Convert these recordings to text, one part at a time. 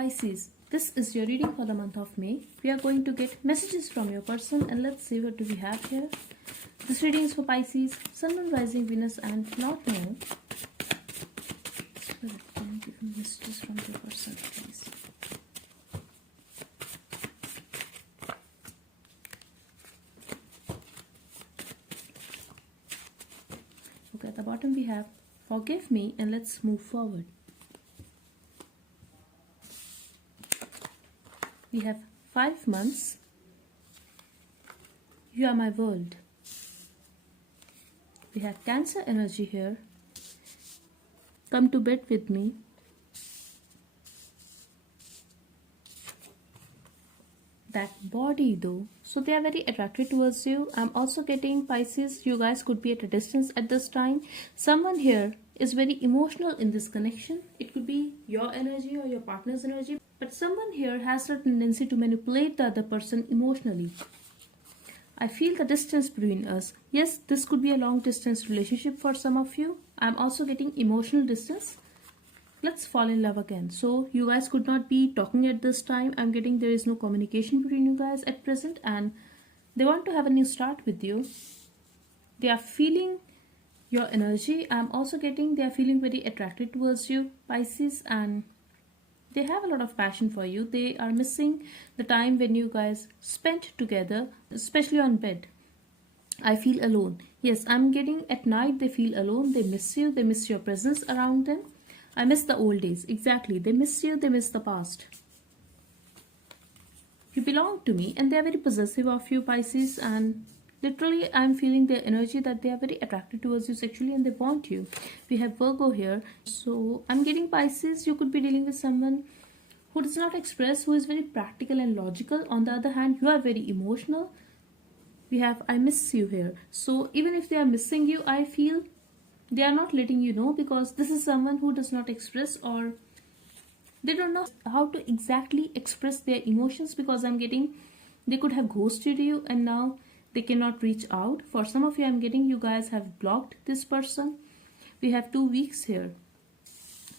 Pisces, this is your reading for the month of May. We are going to get messages from your person and let's see what do we have here. This reading is for Pisces, Sun, Moon, Rising, Venus and North Node. Spirit, can you give me messages from your person, please? Okay, at the bottom we have forgive me and let's move forward. We have 5 months. You are my world. We have Cancer energy here. Come to bed with me. That body though, so they are very attracted towards you. I'm also getting Pisces, you guys could be at a distance at this time. Someone here is very emotional in this connection. It could be your energy or your partner's energy, but someone here has a tendency to manipulate the other person emotionally. I feel the distance between us. Yes, this could be a long distance relationship for some of you. I'm also getting emotional distance. Let's fall in love again. So you guys could not be talking at this time. I'm getting there is no communication between you guys at present and they want to have a new start with you. They are feeling your energy. I'm also getting they are feeling very attracted towards you, Pisces, and they have a lot of passion for you. They are missing the time when you guys spent together, especially on bed. I feel alone. Yes, I'm getting at night they feel alone. They miss you. They miss your presence around them. I miss the old days. Exactly. They miss you. They miss the past. You belong to me and they are very possessive of you, Pisces, and literally I'm feeling their energy that they are very attracted towards you sexually and they want you. We have Virgo here. So I'm getting Pisces, you could be dealing with someone who does not express, who is very practical and logical. On the other hand, you are very emotional. We have I miss you here. So even if they are missing you, I feel they are not letting you know because this is someone who does not express or they don't know how to exactly express their emotions because I'm getting they could have ghosted you and now they cannot reach out. For some of you, I'm getting you guys have blocked this person. We have 2 weeks here.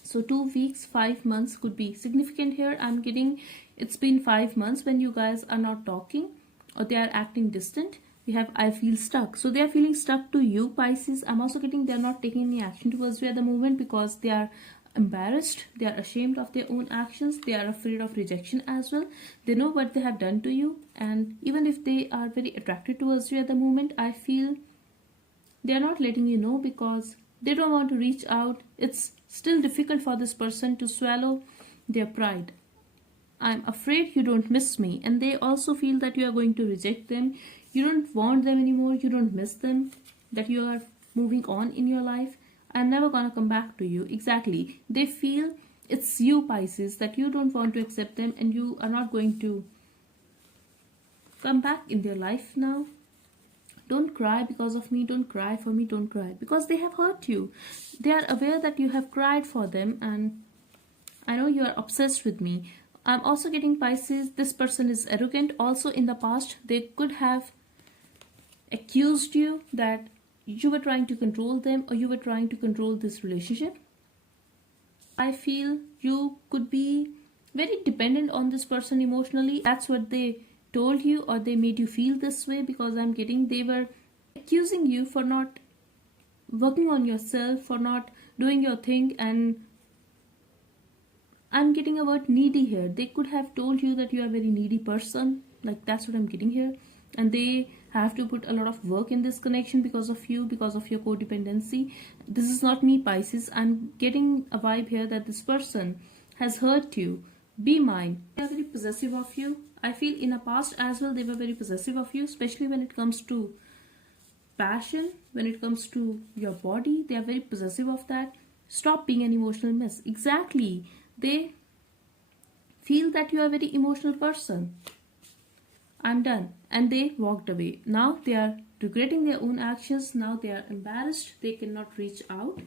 So 2 weeks, 5 months could be significant here. I'm getting it's been 5 months when you guys are not talking or they are acting distant. We have I feel stuck. So they are feeling stuck to you, Pisces. I'm also getting they are not taking any action towards you at the moment because they are embarrassed, they are ashamed of their own actions, they are afraid of rejection as well. They know what they have done to you, and even if they are very attracted towards you at the moment, I feel they are not letting you know because they don't want to reach out. It's still difficult for this person to swallow their pride. I'm afraid you don't miss me, and they also feel that you are going to reject them. You don't want them anymore, you don't miss them, that you are moving on in your life. I'm never gonna come back to you. Exactly. They feel it's you, Pisces, that you don't want to accept them and you are not going to come back in their life now. Don't cry because of me. Don't cry for me. Don't cry. Because they have hurt you. They are aware that you have cried for them and I know you are obsessed with me. I'm also getting Pisces. This person is arrogant. Also in the past, they could have accused you that you were trying to control them or you were trying to control this relationship. I feel you could be very dependent on this person emotionally. That's what they told you or they made you feel this way because I'm getting they were accusing you for not working on yourself, for not doing your thing, and I'm getting a word needy here. They could have told you that you are a very needy person. Like that's what I'm getting here. And they have to put a lot of work in this connection because of you, because of your codependency. This is not me, Pisces. I'm getting a vibe here that this person has hurt you. Be mine. They are very possessive of you. I feel in the past as well they were very possessive of you, especially when it comes to passion, when it comes to your body. They are very possessive of that. Stop being an emotional mess. Exactly. They feel that you are a very emotional person. I'm done. And they walked away. Now they are regretting their own actions. Now they are embarrassed. They cannot reach out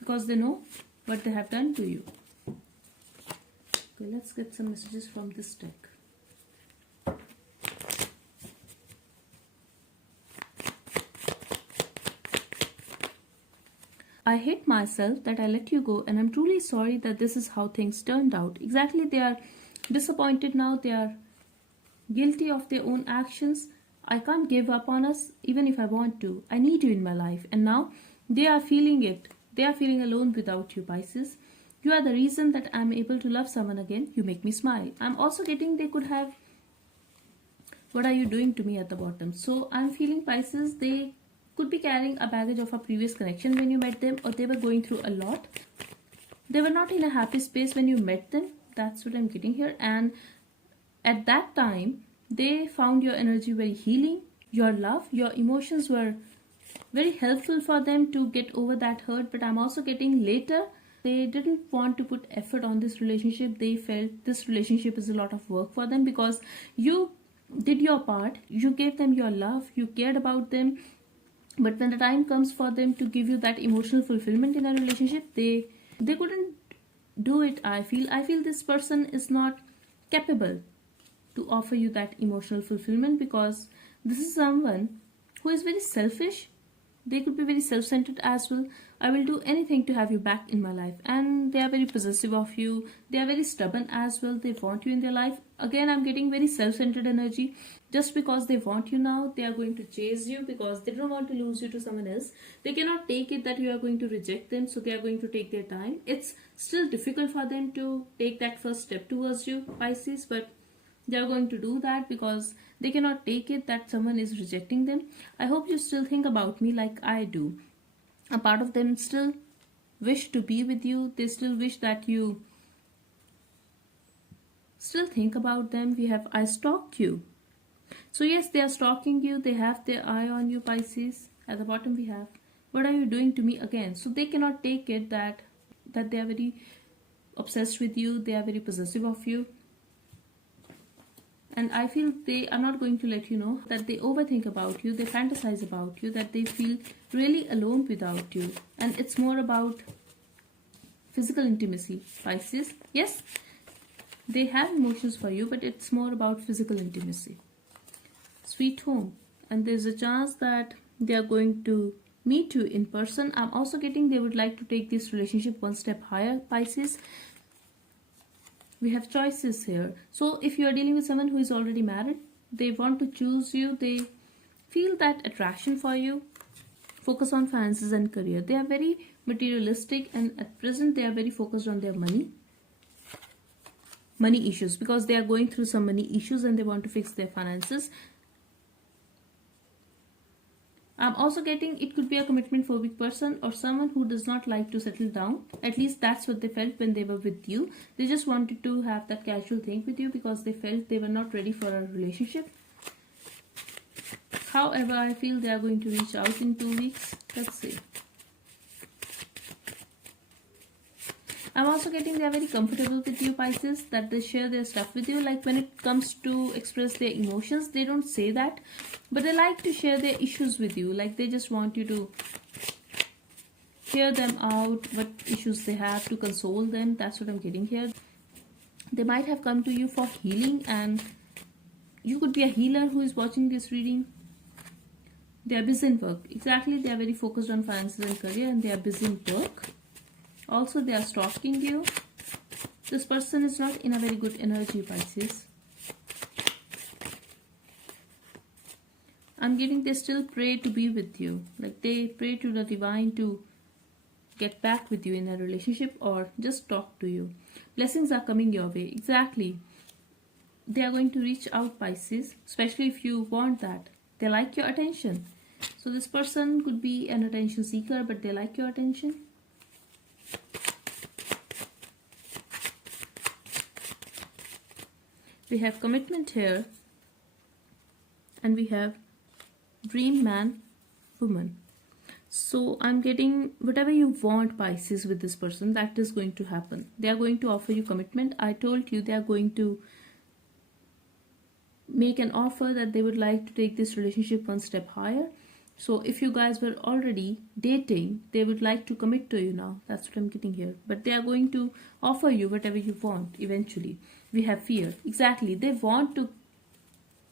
because they know what they have done to you. Okay, let's get some messages from this deck. I hate myself that I let you go, and I'm truly sorry that this is how things turned out. Exactly, they are disappointed now, they are guilty of their own actions. I can't give up on us even if I want to. I need you in my life, and now they are feeling it. They are feeling alone without you, Pisces. You are the reason that I'm able to love someone again. You make me smile. I'm also getting they could have, what are you doing to me at the bottom? So I'm feeling, Pisces, they could be carrying a baggage of a previous connection when you met them, or they were going through a lot. They were not in a happy space when you met them. That's what I'm getting here. And at that time, they found your energy very healing. Your love, your emotions were very helpful for them to get over that hurt. But I'm also getting later, they didn't want to put effort on this relationship. They felt this relationship is a lot of work for them, because you did your part. You gave them your love. You cared about them. But when the time comes for them to give you that emotional fulfillment in a relationship, they couldn't do it. I feel this person is not capable to offer you that emotional fulfillment, because this is someone who is very selfish. They could be very self-centered as well. I will do anything to have you back in my life, and they are very possessive of you. They are very stubborn as well. They want you in their life. Again, I'm getting very self-centered energy. Just because they want you now, they are going to chase you because they don't want to lose you to someone else. They cannot take it that you are going to reject them, so they are going to take their time. It's still difficult for them to take that first step towards you, Pisces, but they are going to do that because they cannot take it that someone is rejecting them. I hope you still think about me like I do. A part of them still wish to be with you. They still wish that you still think about them. We have I stalk you. So yes, they are stalking you. They have their eye on you, Pisces. At the bottom we have, what are you doing to me again? So they cannot take it that they are very obsessed with you. They are very possessive of you. And I feel they are not going to let you know that they overthink about you, they fantasize about you, that they feel really alone without you. And it's more about physical intimacy, Pisces. Yes, they have emotions for you, but it's more about physical intimacy. Sweet home. And there's a chance that they are going to meet you in person. I'm also getting they would like to take this relationship one step higher, Pisces. We have choices here. So if you are dealing with someone who is already married, they want to choose you. They feel that attraction for you. Focus on finances and career. They are very materialistic, and at present they are very focused on their money issues, because they are going through some money issues and they want to fix their finances. I'm also getting it could be a commitment phobic person or someone who does not like to settle down. At least that's what they felt when they were with you. They just wanted to have that casual thing with you because they felt they were not ready for a relationship. However, I feel they are going to reach out in 2 weeks. Let's see. I'm also getting they are very comfortable with you, Pisces, that they share their stuff with you. Like when it comes to express their emotions, they don't say that, but they like to share their issues with you. Like they just want you to hear them out, what issues they have, to console them. That's what I'm getting here. They might have come to you for healing, and you could be a healer who is watching this reading. They are busy in work. Exactly, they are very focused on finances and career, and they are busy in work. Also, they are stalking you. This person is not in a very good energy, Pisces. I'm getting they still pray to be with you. Like they pray to the divine to get back with you in a relationship or just talk to you. Blessings are coming your way. Exactly. They are going to reach out, Pisces, especially if you want that. They like your attention. So this person could be an attention seeker, but they like your attention. We have commitment here, and we have dream man, woman. So I'm getting whatever you want, Pisces, with this person, that is going to happen. They are going to offer you commitment. I told you they are going to make an offer that they would like to take this relationship one step higher. So if you guys were already dating, they would like to commit to you now. That's what I'm getting here. But they are going to offer you whatever you want eventually. We have fear. Exactly. They want to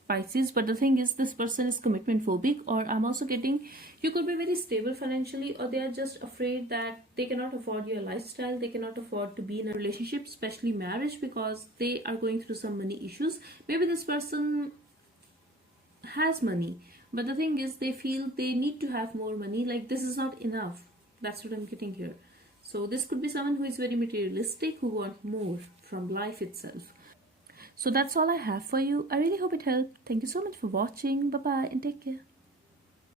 Pisces, but the thing is, this person is commitment phobic, or I'm also getting you could be very stable financially, or they are just afraid that they cannot afford your lifestyle, they cannot afford to be in a relationship, especially marriage, because they are going through some money issues. Maybe this person has money, but the thing is, they feel they need to have more money, like this is not enough. That's what I'm getting here. So this could be someone who is very materialistic, who want more from life itself. So that's all I have for you. I really hope it helped. Thank you so much for watching. Bye bye and take care.